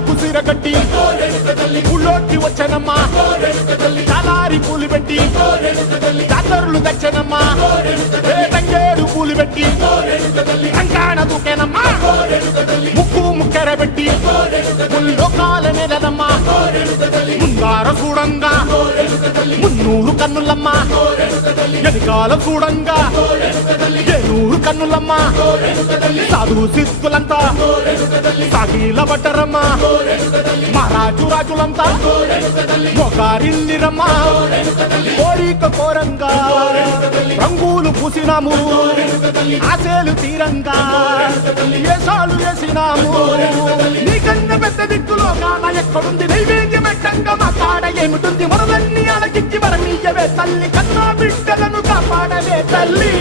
ఊళ్ళకు సిరగట్టి ఊళ్ళోకి వచ్చనమ్మా చాలారి పూలు పెట్టి జాతరులు తెచ్చనమ్మా తంగేడు పూలు పెట్టి కంకాణ దూకేనమ్మా ముక్కు ముక్కెర పెట్టి ముల్లోకాల నెలనమ్మా ముందార చూడంగా మున్నూరు కన్నులమ్మా ఎనికాల చూడంగా ఏనూరు కన్నులమ్మా సాధువు సిద్ధులంతా సాగిల బట్టరమ్మా మహారాజు రాజులంతా మొగారిల్లిరమ్మా కోరిక కోరంగా రంగులు పూసినాము ఆశలు తీరంగా ఏసాలు వేసినాము నీకన్నా పెద్ద దిక్కులో కాన ఎక్కడుంది నైవేద్యం పెట్టంగా మా కాడ ఏమిటుంది మనలన్నీ అలకిచ్చి మరణీయవే తల్లి కన్నా బిడ్డలను కాపాడవే తల్లి